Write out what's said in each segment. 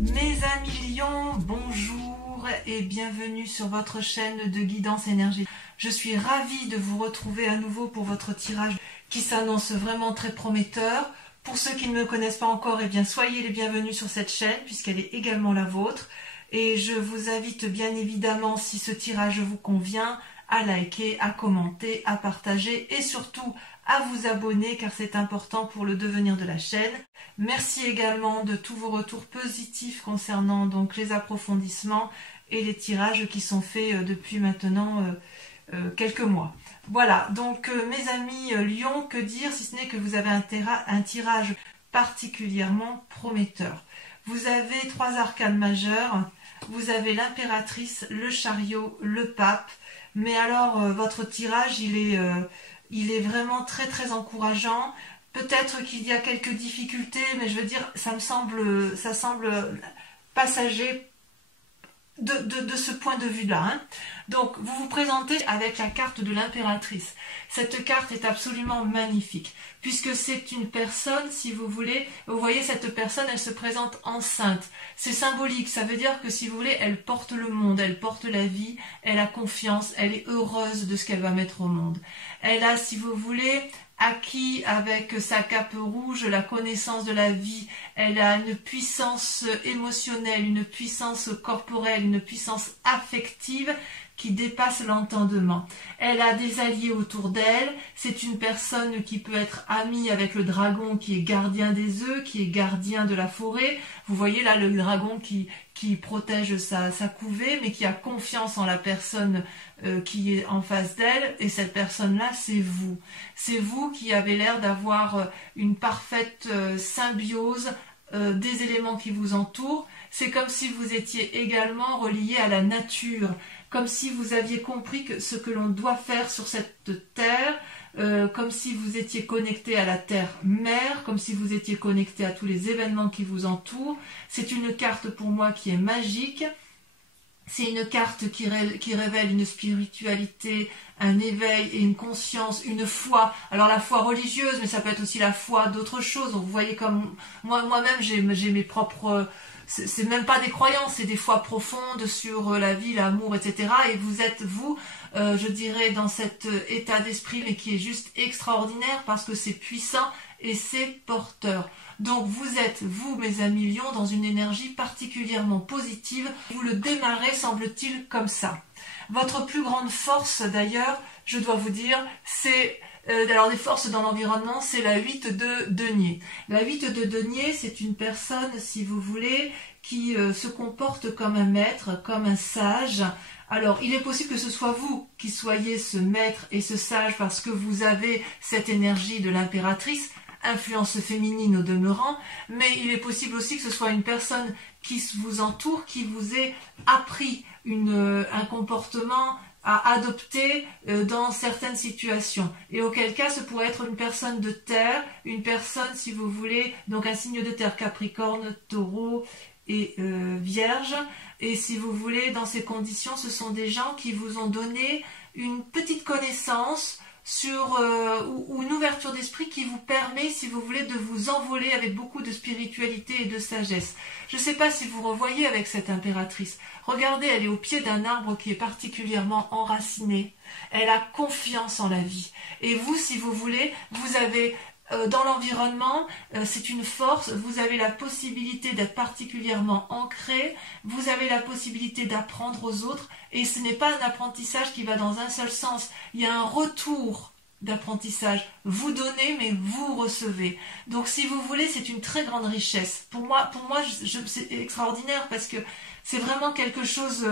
Mes amis lions, bonjour et bienvenue sur votre chaîne de guidance énergétique. Je suis ravie de vous retrouver à nouveau pour votre tirage qui s'annonce vraiment très prometteur. Pour ceux qui ne me connaissent pas encore, eh bien soyez les bienvenus sur cette chaîne puisqu'elle est également la vôtre. Et je vous invite bien évidemment, si ce tirage vous convient, à liker, à commenter, à partager et surtout à vous abonner car c'est important pour le devenir de la chaîne. Merci également de tous vos retours positifs concernant donc les approfondissements et les tirages qui sont faits depuis maintenant quelques mois. Voilà, donc mes amis Lions, que dire si ce n'est que vous avez un tirage particulièrement prometteur. Vous avez trois arcanes majeures, vous avez l'impératrice, le chariot, le pape, mais alors votre tirage il est vraiment très très encourageant. Peut-être qu'il y a quelques difficultés, mais je veux dire, ça semble passager de ce point de vue-là. Hein. Donc, vous vous présentez avec la carte de l'impératrice. Cette carte est absolument magnifique, puisque c'est une personne, si vous voulez, vous voyez cette personne, elle se présente enceinte. C'est symbolique, ça veut dire que si vous voulez, elle porte le monde, elle porte la vie, elle a confiance, elle est heureuse de ce qu'elle va mettre au monde. Elle a, si vous voulez, acquis avec sa cape rouge la connaissance de la vie, elle a une puissance émotionnelle, une puissance corporelle, une puissance affective qui dépasse l'entendement. Elle a des alliés autour d'elle, c'est une personne qui peut être amie avec le dragon qui est gardien des œufs, qui est gardien de la forêt. Vous voyez là le dragon qui protège sa couvée, mais qui a confiance en la personne qui est en face d'elle, et cette personne-là, c'est vous. C'est vous qui avez l'air d'avoir une parfaite symbiose des éléments qui vous entourent. C'est comme si vous étiez également relié à la nature, comme si vous aviez compris ce que l'on doit faire sur cette terre, comme si vous étiez connecté à la terre-mère, comme si vous étiez connecté à tous les événements qui vous entourent. C'est une carte pour moi qui est magique. C'est une carte qui révèle une spiritualité, un éveil et une conscience, une foi. Alors la foi religieuse, mais ça peut être aussi la foi d'autres choses. Vous voyez comme moi-même, j'ai mes propres... C'est même pas des croyances, c'est des foi profondes sur la vie, l'amour, etc. Et vous êtes, vous, je dirais, dans cet état d'esprit, mais qui est juste extraordinaire parce que c'est puissant et c'est porteur. Donc vous êtes, vous mes amis Lions, dans une énergie particulièrement positive. Vous le démarrez, semble-t-il, comme ça. Votre plus grande force, d'ailleurs, je dois vous dire, c'est... alors des forces dans l'environnement, c'est la 8 de denier. La 8 de denier, c'est une personne, si vous voulez, qui se comporte comme un maître, comme un sage. Alors, il est possible que ce soit vous qui soyez ce maître et ce sage parce que vous avez cette énergie de l'impératrice, influence féminine au demeurant, mais il est possible aussi que ce soit une personne qui vous entoure, qui vous ait appris un comportement à adopter dans certaines situations. Et auquel cas, ce pourrait être une personne de terre, une personne, si vous voulez, donc un signe de terre, Capricorne, Taureau et Vierge. Et si vous voulez, dans ces conditions, ce sont des gens qui vous ont donné une petite connaissance sur ou une ouverture d'esprit qui vous permet, si vous voulez, de vous envoler avec beaucoup de spiritualité et de sagesse. Je ne sais pas si vous revoyez avec cette impératrice. Regardez, elle est au pied d'un arbre qui est particulièrement enraciné. Elle a confiance en la vie. Et vous, si vous voulez, vous avez... dans l'environnement, c'est une force, vous avez la possibilité d'être particulièrement ancré, vous avez la possibilité d'apprendre aux autres, et ce n'est pas un apprentissage qui va dans un seul sens, il y a un retour d'apprentissage, vous donnez mais vous recevez. Donc si vous voulez, c'est une très grande richesse. Pour moi c'est extraordinaire parce que c'est vraiment quelque chose...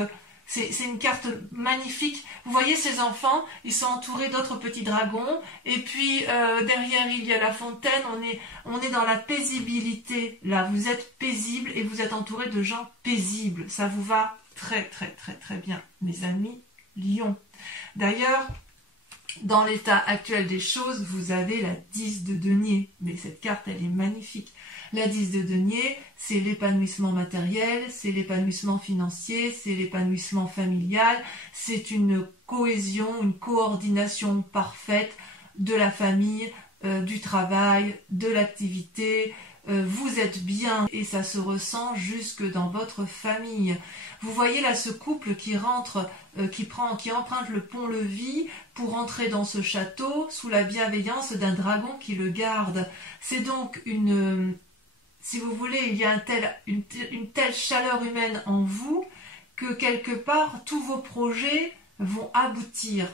C'est une carte magnifique. Vous voyez ces enfants, ils sont entourés d'autres petits dragons. Et puis derrière il y a la fontaine. On est dans la paisibilité. Là, vous êtes paisible et vous êtes entouré de gens paisibles. Ça vous va très très très très bien, mes amis Lions. D'ailleurs, dans l'état actuel des choses, vous avez la 10 de denier. Mais cette carte, elle est magnifique. La 10 de denier, c'est l'épanouissement matériel, c'est l'épanouissement financier, c'est l'épanouissement familial, c'est une cohésion, une coordination parfaite de la famille, du travail, de l'activité, vous êtes bien et ça se ressent jusque dans votre famille. Vous voyez là ce couple qui rentre, qui emprunte le pont-levis pour entrer dans ce château sous la bienveillance d'un dragon qui le garde. C'est donc si vous voulez, il y a une telle chaleur humaine en vous que quelque part tous vos projets vont aboutir.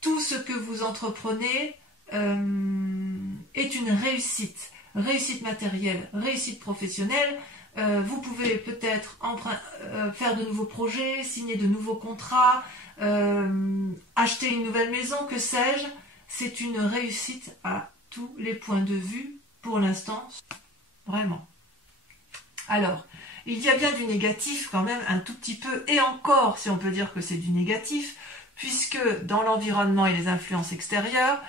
Tout ce que vous entreprenez est une réussite. Réussite matérielle, réussite professionnelle. Vous pouvez peut-être faire de nouveaux projets, signer de nouveaux contrats, acheter une nouvelle maison, que sais-je. C'est une réussite à tous les points de vue pour l'instant. Vraiment. Alors, il y a bien du négatif quand même, un tout petit peu, et encore si on peut dire que c'est du négatif, puisque dans l'environnement et les influences extérieures,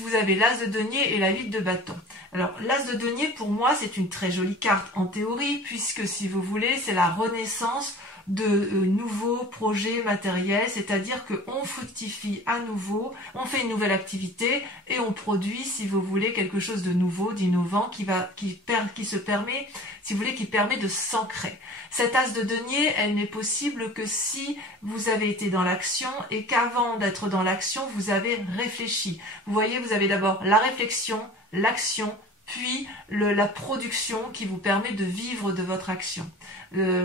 vous avez l'as de denier et la 8 de bâton. Alors l'as de denier pour moi c'est une très jolie carte en théorie, puisque si vous voulez c'est la renaissance de nouveaux projets matériels, c'est-à-dire qu'on fructifie à nouveau, on fait une nouvelle activité et on produit, si vous voulez, quelque chose de nouveau, d'innovant, qui se permet, si vous voulez, qui permet de s'ancrer. Cette as de denier, elle n'est possible que si vous avez été dans l'action et qu'avant d'être dans l'action, vous avez réfléchi. Vous voyez, vous avez d'abord la réflexion, l'action, puis la production qui vous permet de vivre de votre action,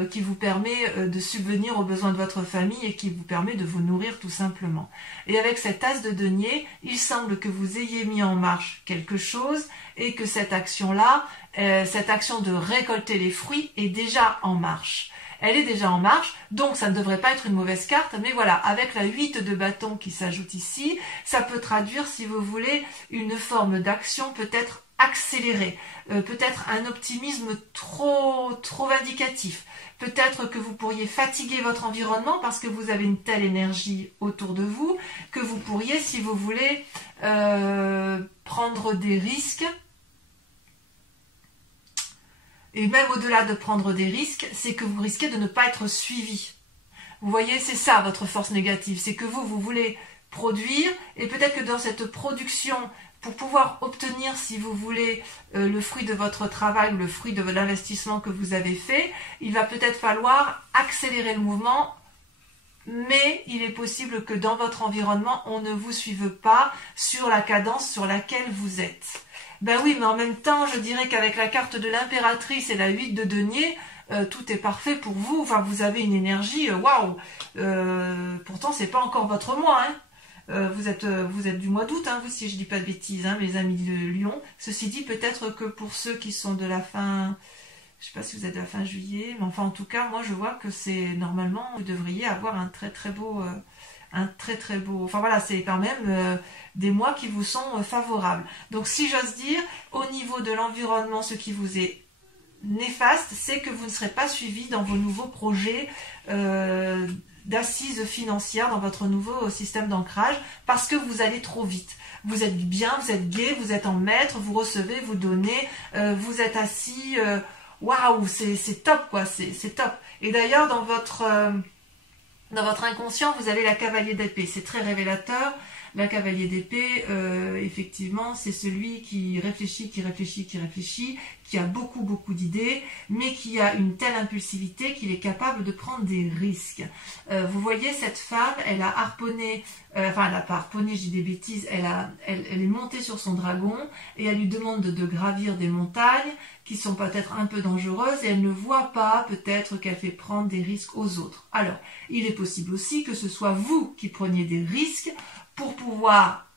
qui vous permet de subvenir aux besoins de votre famille et qui vous permet de vous nourrir tout simplement. Et avec cette as de denier, il semble que vous ayez mis en marche quelque chose et que cette action-là, cette action de récolter les fruits est déjà en marche. Elle est déjà en marche, donc ça ne devrait pas être une mauvaise carte, mais voilà, avec la 8 de bâton qui s'ajoute ici, ça peut traduire, si vous voulez, une forme d'action peut-être accélérée, peut-être un optimisme trop vindicatif, peut-être que vous pourriez fatiguer votre environnement parce que vous avez une telle énergie autour de vous, que vous pourriez, si vous voulez, prendre des risques. Et même au-delà de prendre des risques, c'est que vous risquez de ne pas être suivi. Vous voyez, c'est ça votre force négative, c'est que vous voulez produire, et peut-être que dans cette production, pour pouvoir obtenir, si vous voulez, le fruit de votre travail ou le fruit de l'investissement que vous avez fait, il va peut-être falloir accélérer le mouvement, mais il est possible que dans votre environnement, on ne vous suive pas sur la cadence sur laquelle vous êtes. Ben oui, mais en même temps, je dirais qu'avec la carte de l'impératrice et la 8 de denier, tout est parfait pour vous. Enfin, vous avez une énergie, waouh. Pourtant, c'est pas encore votre mois, hein. Vous êtes du mois d'août, hein, vous, si je dis pas de bêtises, hein, mes amis de Lyon. Ceci dit, peut-être que pour ceux qui sont de la fin, je sais pas si vous êtes de la fin juillet, mais enfin, en tout cas, moi, je vois que c'est normalement, vous devriez avoir un très beau, enfin voilà, c'est quand même des mois qui vous sont favorables. Donc, si j'ose dire, au niveau de l'environnement, ce qui vous est néfaste, c'est que vous ne serez pas suivi dans vos nouveaux projets d'assises financières, dans votre nouveau système d'ancrage, parce que vous allez trop vite. Vous êtes bien, vous êtes gai, vous êtes en maître, vous recevez, vous donnez, vous êtes assis, waouh, c'est top quoi, c'est top. Et d'ailleurs, dans votre inconscient, vous avez la cavalier d'épée, c'est très révélateur. La cavalier d'épée, effectivement, c'est celui qui réfléchit, qui a beaucoup d'idées, mais qui a une telle impulsivité qu'il est capable de prendre des risques. Vous voyez, cette femme, elle a harponné, enfin, elle n'a pas harponné, je dis des bêtises, elle est montée sur son dragon et elle lui demande de gravir des montagnes qui sont peut-être un peu dangereuses et elle ne voit pas peut-être qu'elle fait prendre des risques aux autres. Alors, il est possible aussi que ce soit vous qui preniez des risques pour pouvoir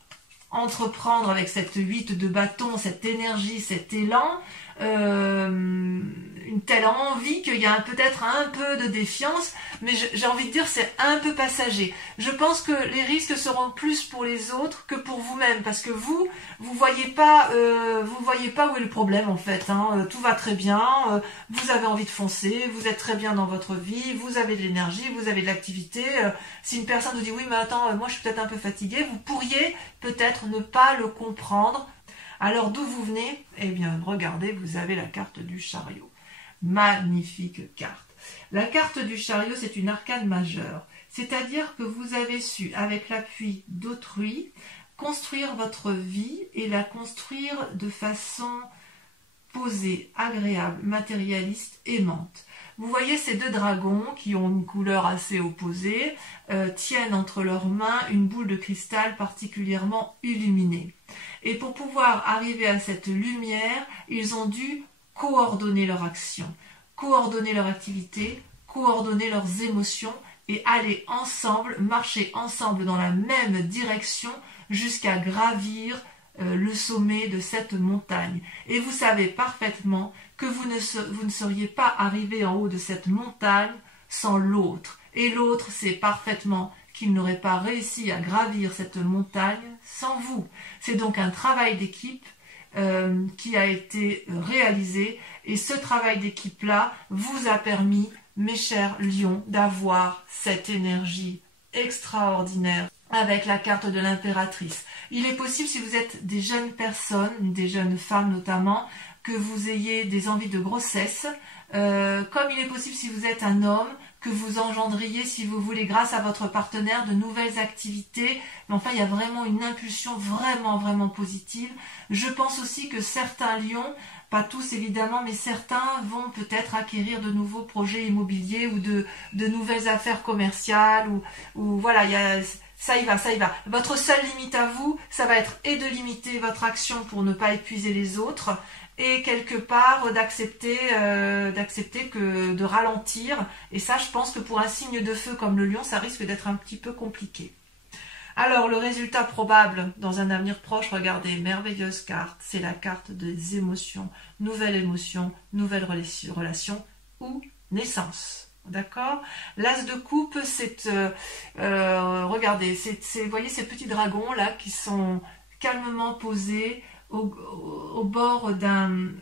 entreprendre avec cette 8 de bâton, cette énergie, cet élan, une telle envie qu'il y a peut-être un peu de défiance, mais j'ai envie de dire c'est un peu passager. Je pense que les risques seront plus pour les autres que pour vous-même, parce que vous voyez pas où est le problème en fait. Hein. Tout va très bien, vous avez envie de foncer, vous êtes très bien dans votre vie, vous avez de l'énergie, vous avez de l'activité. Si une personne vous dit oui mais attends, moi je suis peut-être un peu fatiguée, vous pourriez peut-être ne pas le comprendre. Alors d'où vous venez? Eh bien regardez, vous avez la carte du chariot. Magnifique carte. La carte du chariot, c'est une arcane majeure. C'est-à-dire que vous avez su, avec l'appui d'autrui, construire votre vie et la construire de façon posée, agréable, matérialiste, aimante. Vous voyez ces deux dragons qui ont une couleur assez opposée, tiennent entre leurs mains une boule de cristal particulièrement illuminée. Et pour pouvoir arriver à cette lumière, ils ont dû coordonner leur action, coordonner leur activité, coordonner leurs émotions et aller ensemble, marcher ensemble dans la même direction jusqu'à gravir le sommet de cette montagne. Et vous savez parfaitement que vous ne seriez pas arrivé en haut de cette montagne sans l'autre. Et l'autre sait parfaitement qu'il n'aurait pas réussi à gravir cette montagne sans vous. C'est donc un travail d'équipe qui a été réalisé. Et ce travail d'équipe-là vous a permis, mes chers lions, d'avoir cette énergie extraordinaire avec la carte de l'impératrice. Il est possible, si vous êtes des jeunes personnes, des jeunes femmes notamment, que vous ayez des envies de grossesse, comme il est possible si vous êtes un homme, que vous engendriez, si vous voulez, grâce à votre partenaire, de nouvelles activités. Mais enfin, il y a vraiment une impulsion vraiment positive. Je pense aussi que certains lions, pas tous évidemment, mais certains vont peut-être acquérir de nouveaux projets immobiliers ou de nouvelles affaires commerciales. Ou voilà, il y a... Ça y va, ça y va. Votre seule limite à vous, ça va être et de limiter votre action pour ne pas épuiser les autres, et quelque part d'accepter que de ralentir. Et ça, je pense que pour un signe de feu comme le lion, ça risque d'être un petit peu compliqué. Alors, le résultat probable dans un avenir proche, regardez, merveilleuse carte, c'est la carte des émotions, nouvelle relation ou naissance. D'accord? L'as de coupe, c'est, regardez, vous voyez ces petits dragons là qui sont calmement posés au bord d'un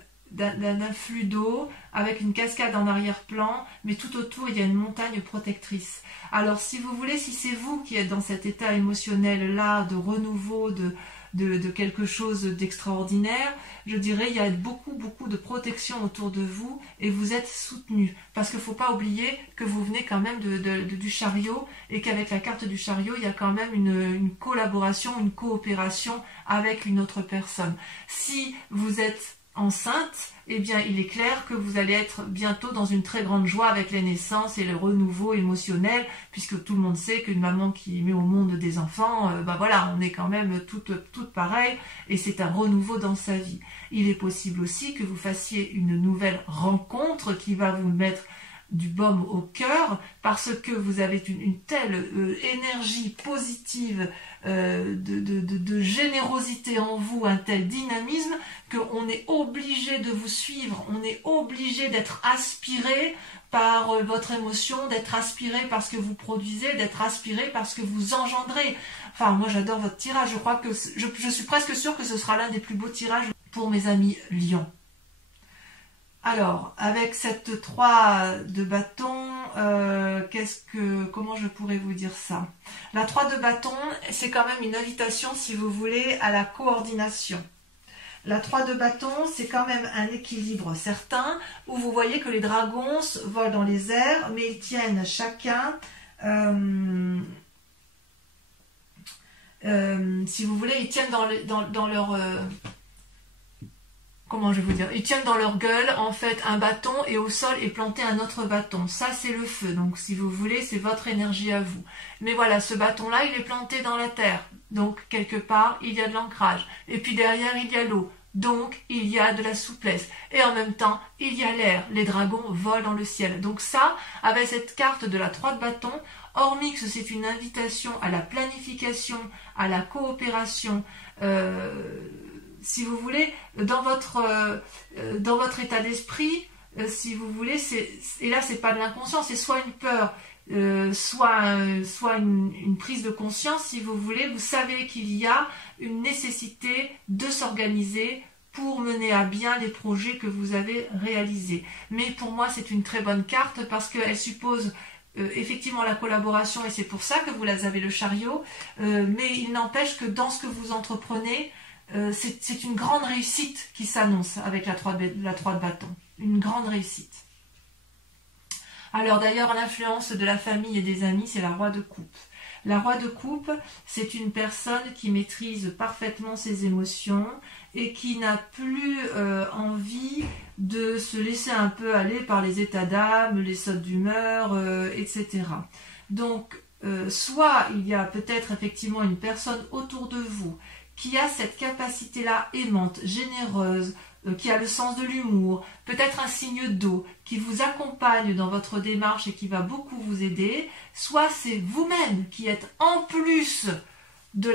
flux d'eau avec une cascade en arrière-plan, mais tout autour il y a une montagne protectrice. Alors si vous voulez, si c'est vous qui êtes dans cet état émotionnel là de renouveau, de quelque chose d'extraordinaire, je dirais il y a beaucoup de protection autour de vous et vous êtes soutenu. Parce qu'il ne faut pas oublier que vous venez quand même du chariot et qu'avec la carte du chariot, il y a quand même une collaboration, une coopération avec une autre personne. Si vous êtes enceinte, eh bien il est clair que vous allez être bientôt dans une très grande joie avec les naissances et le renouveau émotionnel, puisque tout le monde sait qu'une maman qui met au monde des enfants, ben voilà, on est quand même toutes pareilles et c'est un renouveau dans sa vie. Il est possible aussi que vous fassiez une nouvelle rencontre qui va vous mettre du baume au cœur parce que vous avez une telle énergie positive, de générosité en vous, un tel dynamisme qu'on est obligé de vous suivre, on est obligé d'être aspiré par votre émotion, d'être aspiré par ce que vous produisez, d'être aspiré par ce que vous engendrez. Enfin, moi j'adore votre tirage, je crois que je suis presque sûre que ce sera l'un des plus beaux tirages pour mes amis lions. Alors, avec cette 3 de bâton, comment je pourrais vous dire ça? La 3 de bâton, c'est quand même une invitation, si vous voulez, à la coordination. La 3 de bâton, c'est quand même un équilibre certain, où vous voyez que les dragons volent dans les airs, mais ils tiennent chacun, si vous voulez, ils tiennent dans leur... comment je vais vous dire, ils tiennent dans leur gueule en fait un bâton et au sol est planté un autre bâton. Ça c'est le feu, donc si vous voulez c'est votre énergie à vous. Mais voilà, ce bâton là il est planté dans la terre, donc quelque part il y a de l'ancrage. Et puis derrière il y a l'eau, donc il y a de la souplesse. Et en même temps il y a l'air, les dragons volent dans le ciel. Donc ça, avec cette carte de la 3 de bâton, hormis que c'est une invitation à la planification, à la coopération, si vous voulez, dans votre état d'esprit, si vous voulez, et là c'est pas de l'inconscient, c'est soit une peur, soit une prise de conscience, si vous voulez, vous savez qu'il y a une nécessité de s'organiser pour mener à bien les projets que vous avez réalisés. Mais pour moi c'est une très bonne carte parce qu'elle suppose effectivement la collaboration et c'est pour ça que vous avez le chariot, mais il n'empêche que dans ce que vous entreprenez, c'est une grande réussite qui s'annonce avec la 3 de bâton. Une grande réussite. Alors d'ailleurs, l'influence de la famille et des amis, c'est la roi de coupe. La roi de coupe, c'est une personne qui maîtrise parfaitement ses émotions et qui n'a plus envie de se laisser un peu aller par les états d'âme, les sautes d'humeur, etc. Donc, soit il y a peut-être effectivement une personne autour de vous qui a cette capacité-là aimante, généreuse, qui a le sens de l'humour, peut-être un signe d'eau, qui vous accompagne dans votre démarche et qui va beaucoup vous aider, soit c'est vous-même qui êtes en plus de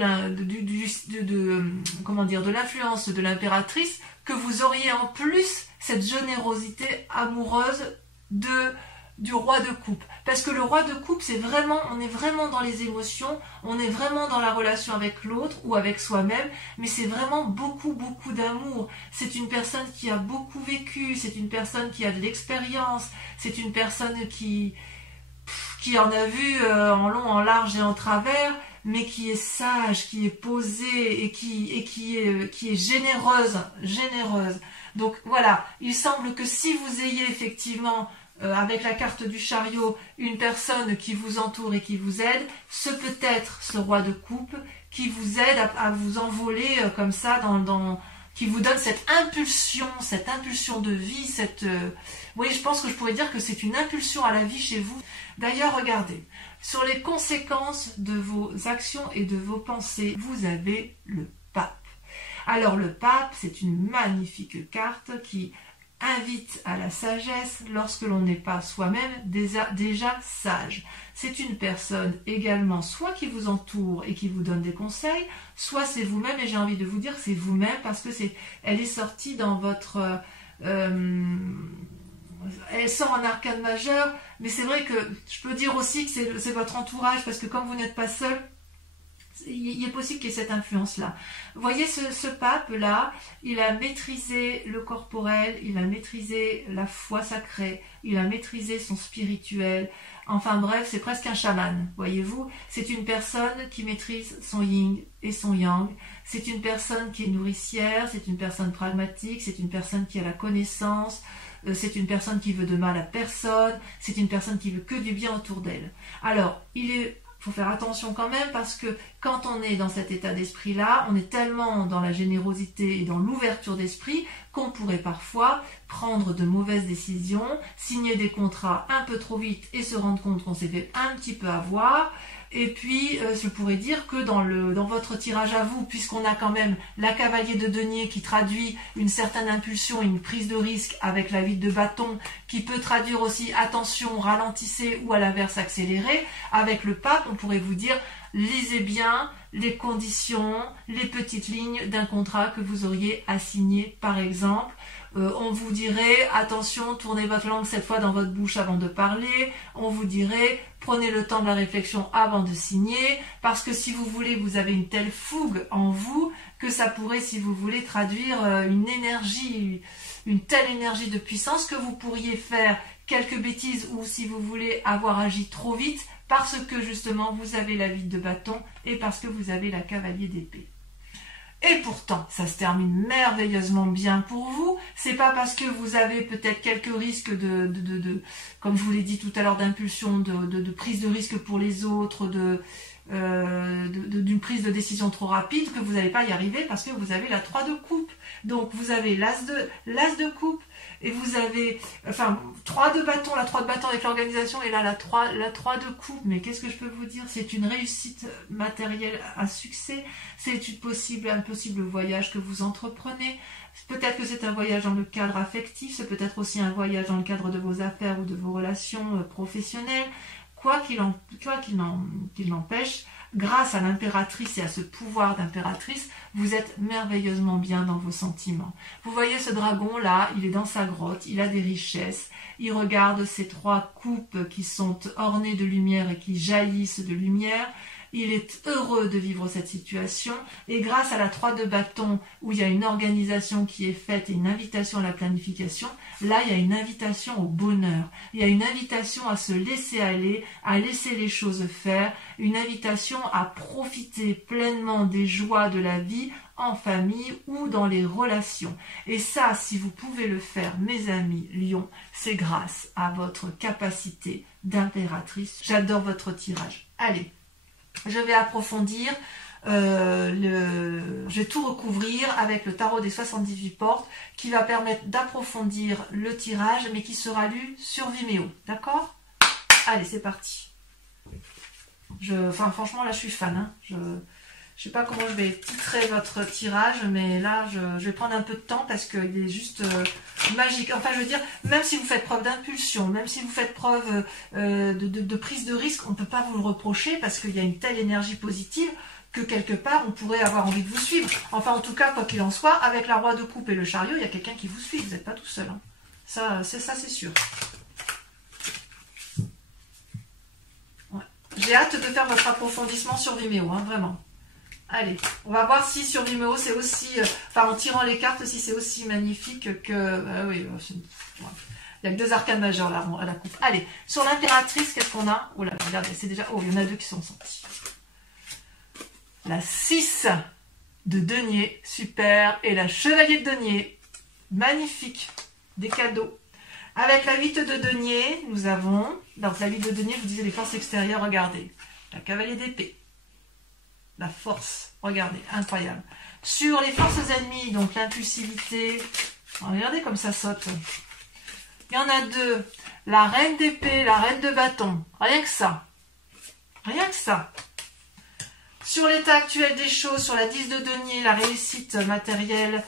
l'influence de l'impératrice, que vous auriez en plus cette générosité amoureuse du roi de coupe. Parce que le roi de coupe, on est vraiment dans les émotions, on est vraiment dans la relation avec l'autre ou avec soi-même, mais c'est vraiment beaucoup, beaucoup d'amour. C'est une personne qui a beaucoup vécu, c'est une personne qui a de l'expérience, c'est une personne qui en a vu en long, en large et en travers, mais qui est sage, qui est posée et qui est généreuse. Donc voilà, il semble que si vous ayez effectivement avec la carte du chariot, une personne qui vous entoure et qui vous aide, ce peut être ce roi de coupe qui vous aide à vous envoler comme ça, qui vous donne cette impulsion de vie, oui, je pense que je pourrais dire que c'est une impulsion à la vie chez vous. D'ailleurs, regardez, sur les conséquences de vos actions et de vos pensées, vous avez le pape. Alors le pape, c'est une magnifique carte qui invite à la sagesse lorsque l'on n'est pas soi-même déjà sage. C'est une personne également soit qui vous entoure et qui vous donne des conseils, soit c'est vous-même, et j'ai envie de vous dire c'est vous-même parce que elle est sortie dans votre... elle sort en arcane majeur, mais c'est vrai que je peux dire aussi que c'est votre entourage, parce que comme vous n'êtes pas seul, il est possible qu'il y ait cette influence-là. Vous voyez, ce pape-là, il a maîtrisé le corporel, il a maîtrisé la foi sacrée, il a maîtrisé son spirituel. Enfin bref, c'est presque un chaman, voyez-vous. C'est une personne qui maîtrise son yin et son yang. C'est une personne qui est nourricière, c'est une personne pragmatique, c'est une personne qui a la connaissance, c'est une personne qui veut de mal à personne, c'est une personne qui veut que du bien autour d'elle. Alors, faut faire attention quand même, parce que quand on est dans cet état d'esprit-là, on est tellement dans la générosité et dans l'ouverture d'esprit qu'on pourrait parfois prendre de mauvaises décisions, signer des contrats un peu trop vite et se rendre compte qu'on s'est fait un petit peu avoir. Et puis, je pourrais dire que dans votre tirage à vous, puisqu'on a quand même la cavalier de denier qui traduit une certaine impulsion, une prise de risque avec la vide de bâton, qui peut traduire aussi attention, ralentissez ou à l'inverse accélérez, avec le pape, on pourrait vous dire, lisez bien les conditions, les petites lignes d'un contrat que vous auriez à signer, par exemple. On vous dirait, attention, tournez votre langue cette fois dans votre bouche avant de parler. On vous dirait, prenez le temps de la réflexion avant de signer, parce que si vous voulez, vous avez une telle fougue en vous que ça pourrait, si vous voulez, traduire une telle énergie de puissance que vous pourriez faire quelques bêtises, ou si vous voulez avoir agi trop vite, parce que justement vous avez la vide de bâton et parce que vous avez la cavalier d'épée. Et pourtant, ça se termine merveilleusement bien pour vous. C'est pas parce que vous avez peut-être quelques risques comme je vous l'ai dit tout à l'heure, d'impulsion, de prise de risque pour les autres, d'une prise de décision trop rapide, que vous n'allez pas y arriver, parce que vous avez la 3 de coupe. Donc vous avez l'as de coupe, et vous avez, 3 de bâton, la 3 de bâton avec l'organisation, et là la 3 de coupe. Mais qu'est-ce que je peux vous dire? C'est une réussite matérielle à succès, c'est un possible voyage que vous entreprenez. Peut-être que c'est un voyage dans le cadre affectif, c'est peut-être aussi un voyage dans le cadre de vos affaires ou de vos relations professionnelles. Quoi qu'il n'empêche, grâce à l'impératrice et à ce pouvoir d'impératrice, vous êtes merveilleusement bien dans vos sentiments. Vous voyez ce dragon-là, il est dans sa grotte, il a des richesses, il regarde ces 3 coupes qui sont ornées de lumière et qui jaillissent de lumière. Il est heureux de vivre cette situation, et grâce à la 3 de bâton, où il y a une organisation qui est faite et une invitation à la planification, là il y a une invitation au bonheur, il y a une invitation à se laisser aller, à laisser les choses faire, une invitation à profiter pleinement des joies de la vie en famille ou dans les relations. Et ça, si vous pouvez le faire, mes amis Lion, c'est grâce à votre capacité d'impératrice. J'adore votre tirage. Allez, je vais approfondir, je vais tout recouvrir avec le tarot des 78 portes qui va permettre d'approfondir le tirage mais qui sera lu sur Vimeo, d'accord? Allez, c'est parti. Franchement là je suis fan, hein. Je sais pas comment je vais titrer votre tirage, mais là je vais prendre un peu de temps parce qu'il est juste magique. Enfin je veux dire, même si vous faites preuve d'impulsion, même si vous faites preuve de prise de risque, on ne peut pas vous le reprocher parce qu'il y a une telle énergie positive que quelque part on pourrait avoir envie de vous suivre. Enfin en tout cas, quoi qu'il en soit, avec la roi de coupe et le chariot, il y a quelqu'un qui vous suit, vous n'êtes pas tout seul, hein. Ça c'est sûr. Ouais. J'ai hâte de faire votre approfondissement sur Vimeo, hein, vraiment. Allez, on va voir si sur Vimeo c'est aussi, en tirant les cartes, si c'est aussi magnifique que... oui, il n'y a que 2 arcanes majeures là, à la coupe. Allez, sur l'impératrice, qu'est-ce qu'on a? Oh là, regardez, c'est déjà... Oh, il y en a 2 qui sont sortis. La 6 de denier, super. Et la chevalier de denier, magnifique. Des cadeaux. Avec la 8 de denier, nous avons... Donc la 8 de denier, je vous disais les forces extérieures, regardez. La cavalier d'épée. La force, regardez, incroyable. Sur les forces ennemies, donc l'impulsivité, regardez comme ça saute. Il y en a 2, la reine d'épée, la reine de bâton, rien que ça. Rien que ça. Sur l'état actuel des choses, sur la 10 de denier, la réussite matérielle,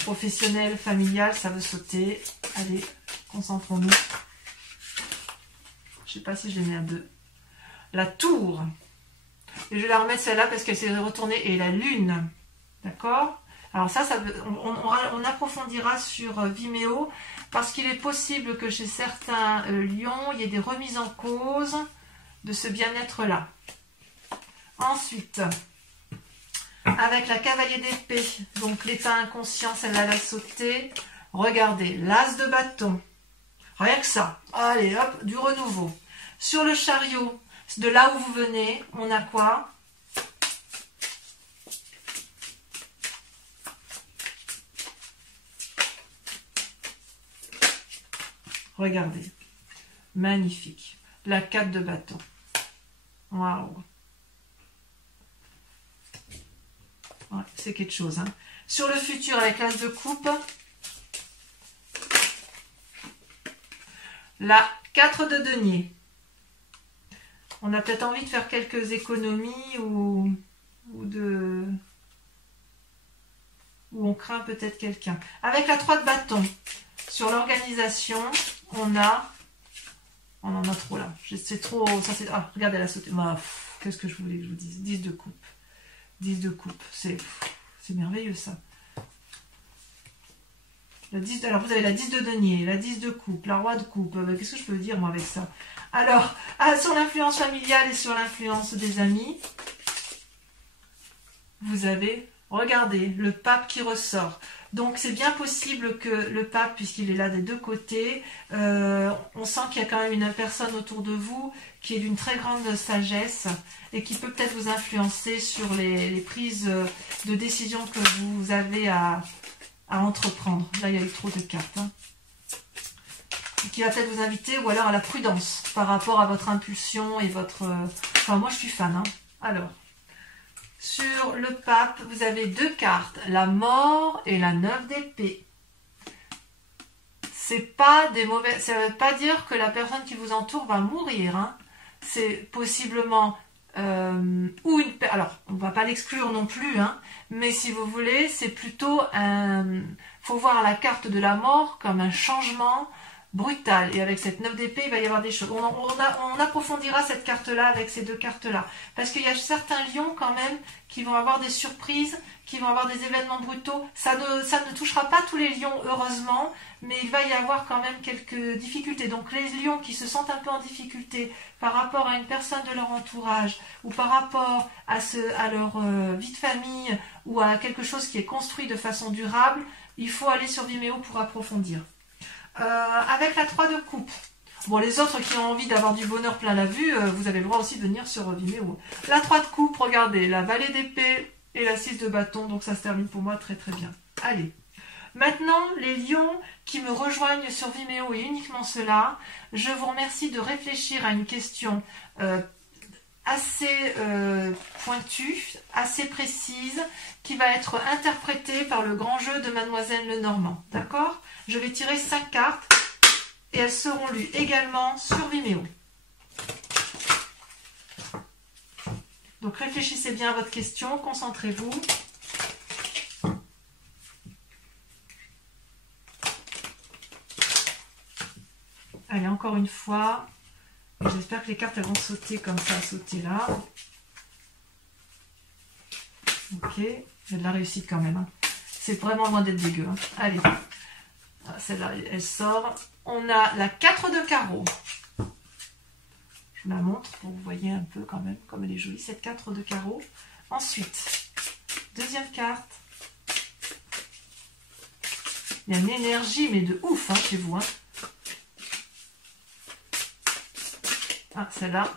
professionnelle, familiale, ça veut sauter. Allez, concentrons-nous. Je ne sais pas si je l'ai mis à 2. La tour. Et je vais la remettre celle-là parce qu'elle s'est retournée. Et la lune. D'accord? Alors ça on approfondira sur Vimeo. Parce qu'il est possible que chez certains lions, il y ait des remises en cause de ce bien-être-là. Ensuite, avec la cavalier d'épée, donc l'état inconscient, celle-là, elle a sauté. Regardez, l'as de bâton. Rien que ça. Allez, hop, du renouveau. Sur le chariot, de là où vous venez, on a quoi? Regardez. Magnifique. La 4 de bâton. Waouh. Ouais, c'est quelque chose, hein. Sur le futur, avec l'as de coupe, la 4 de denier. On a peut-être envie de faire quelques économies ou on craint peut-être quelqu'un. Avec la 3 de bâton, sur l'organisation, on en a trop là. C'est trop... Ah, regardez, elle a sauté. Qu'est-ce que je voulais que je vous dise? 10 de coupe. 10 de coupe. C'est merveilleux ça. La 10 alors vous avez la 10 de denier, la 10 de coupe, la roi de coupe. Qu'est-ce que je peux dire moi avec ça? Alors, sur l'influence familiale et sur l'influence des amis, vous avez, regardez, le pape qui ressort. Donc c'est bien possible que le pape, puisqu'il est là des 2 côtés, on sent qu'il y a quand même une personne autour de vous qui est d'une très grande sagesse et qui peut peut-être vous influencer sur les prises de décision que vous avez à entreprendre. Là, il y a eu trop de cartes. Hein. Qui va peut-être vous inviter, ou alors à la prudence par rapport à votre impulsion et votre... Enfin, moi, je suis fan. Hein. Alors, sur le pape, vous avez 2 cartes. La mort et la 9 d'épée. C'est pas des mauvais... Ça ne veut pas dire que la personne qui vous entoure va mourir. Hein. C'est possiblement... ou une... Alors, on ne va pas l'exclure non plus, hein, mais si vous voulez, c'est plutôt un... faut voir la carte de la mort comme un changement brutal. Et avec cette 9 d'épée, il va y avoir des choses. On approfondira cette carte-là avec ces 2 cartes-là. Parce qu'il y a certains lions quand même qui vont avoir des surprises, qui vont avoir des événements brutaux. Ça ne touchera pas tous les lions, heureusement, mais il va y avoir quand même quelques difficultés. Donc les lions qui se sentent un peu en difficulté par rapport à une personne de leur entourage ou par rapport à leur vie de famille ou à quelque chose qui est construit de façon durable, il faut aller sur Vimeo pour approfondir. Avec la 3 de coupe. Bon, les autres qui ont envie d'avoir du bonheur plein la vue, vous avez le droit aussi de venir sur Vimeo. La 3 de coupe, regardez, la vallée d'épée et la 6 de bâton, donc ça se termine pour moi très très bien. Allez. Maintenant, les lions qui me rejoignent sur Vimeo et uniquement ceux-là, je vous remercie de réfléchir à une question assez pointue, assez précise, qui va être interprétée par le grand jeu de Mademoiselle Lenormand. D'accord? Je vais tirer 5 cartes et elles seront lues également sur Vimeo. Donc réfléchissez bien à votre question, concentrez-vous. Allez, encore une fois. J'espère que les cartes elles vont sauter comme ça, sauter là. Ok, il y a de la réussite quand même. Hein. C'est vraiment loin d'être dégueu. Hein. Allez, celle-là, elle sort. On a la 4 de carreau. Je vous la montre pour que vous voyez un peu quand même comme elle est jolie, cette 4 de carreau. Ensuite, deuxième carte. Il y a une énergie, mais de ouf hein, chez vous. Hein. Ah, celle-là.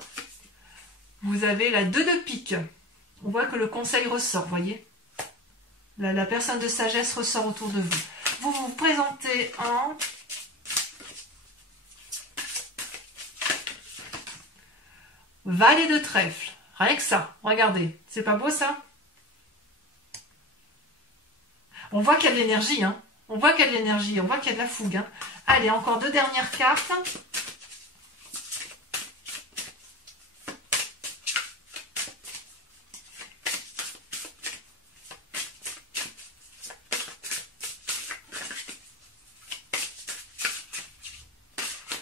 Vous avez la 2 de pique. On voit que le conseil ressort, vous voyez. La personne de sagesse ressort autour de vous. Vous vous présentez en... Valet de trèfle. Rien que ça. Regardez. C'est pas beau ça? On voit qu'il y a de l'énergie. Hein. On voit qu'il y a de l'énergie. On voit qu'il y a de la fougue. Hein. Allez, encore 2 dernières cartes.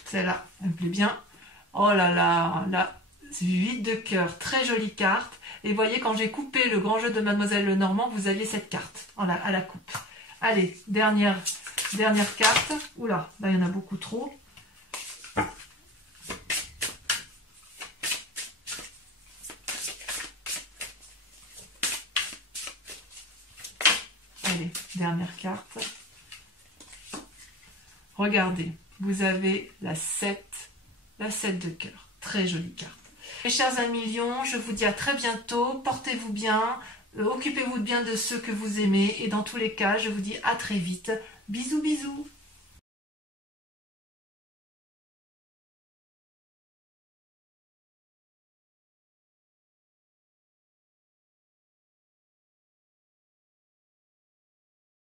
Celle-là, elle me plaît bien. Oh là là, là, c'est 8 de cœur, très jolie carte. Et voyez, quand j'ai coupé le grand jeu de Mademoiselle Lenormand, vous aviez cette carte à la coupe. Allez, dernière carte. Oula, là, il y en a beaucoup trop. Allez, dernière carte. Regardez. Vous avez la 7 de cœur. Très jolie carte. Mes chers amis lions, je vous dis à très bientôt. Portez-vous bien. Occupez-vous bien de ceux que vous aimez. Et dans tous les cas, je vous dis à très vite. Bisous, bisous.